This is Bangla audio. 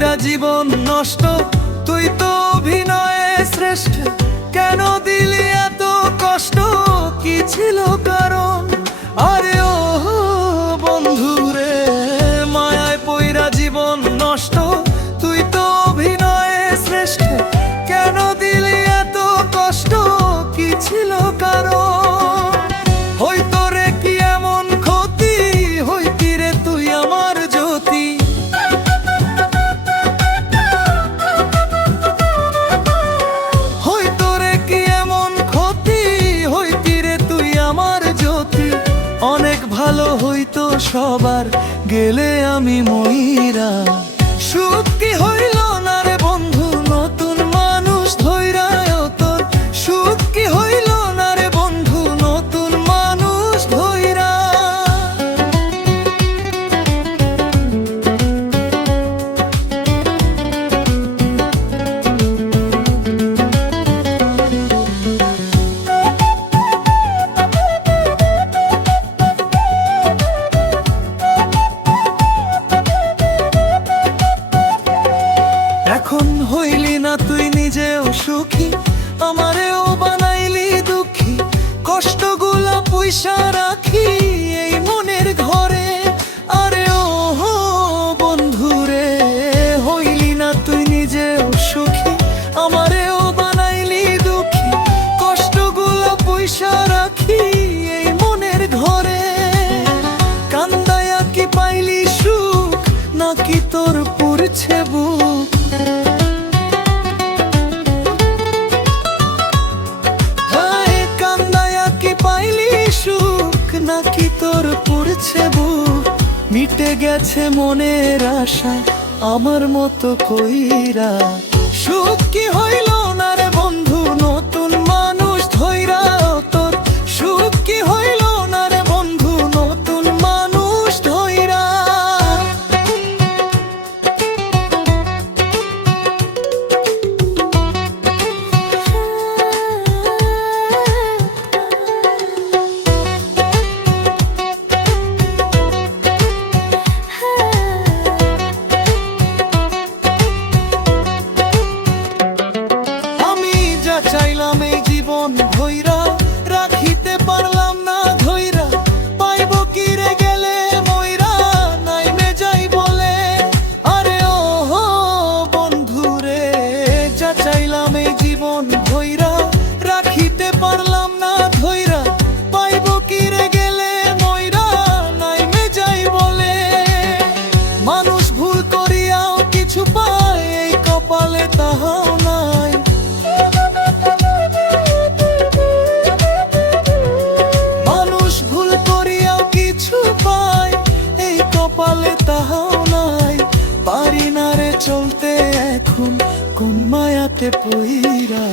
পইরা জীবন নষ্ট, তুই তো অভিনয়ে শ্রেষ্ঠ। কেন দিলি এত কষ্ট, কি ছিল কারণ? আরে ও বন্ধু রে, মায়ায় পইরা জীবন নষ্ট, তুই তো অভিনয়ে শ্রেষ্ঠ। কেন দিলি এত কষ্ট, কি ছিল কারণ? হইতো রে কি এমন ক্ষতি, হইতি রে তুই আমার জ্যোতি। হইতো রে কি এমন ক্ষতি, হইতি রে তুই আমার জ্যোতি। অনেক ভালো হইতো সবার, গেলে আমি মইরা। সুখ কি হইল না রে বন্ধু, নতুন মানুষ ধইরা তোর। সুখ কি হইল না রে বন্ধু, নতুন মানুষ ধইরা। এখন হইলি না তুই নিজেও সুখী, আমারেও বানাইলি দুঃখী। কষ্টগুলা পয়সা রাখি এই মনের ঘরে। আরে ও বন্ধু রে, হইলি না তুই নিজেও সুখী, আমারেও বানাইলি দুঃখী। কষ্টগুলা পয়সা রাখি এই মনের ঘরে। কান্দায়া কি পাইলি সুখ, নাকি তোর পুরছে বুক? নাকি তোর পড়ছে বুক? মিটে গেছে মনের আশা আমার মতো কইরা। সুখ কি হইল না রে বন্ধু, নতুন মানুষ ধইরা তোর। সুখ কি হইল না রে বন্ধু, নতুন মানুষ ধইরা। চাইলাম এই জীবন ধইরা, রাখিতে পারলাম না ধইরা। পাইব কি রে গেলে মইরা, নাইমে যাই বলে। আরে ও বন্ধু রে, যা চাইলাম এই জীবন ধইরা, রাখিতে পারলাম না ধইরা। পাইব কি রে গেলে মইরা, নাইমে যাই বলে। মানুষ ভুল করিয়াও কিছু পায়, এই কপালে তাহাও নাই। কপালে তাহাও নাই। পারি না রে চলতে এখন, কোন মায়াতে পইরা।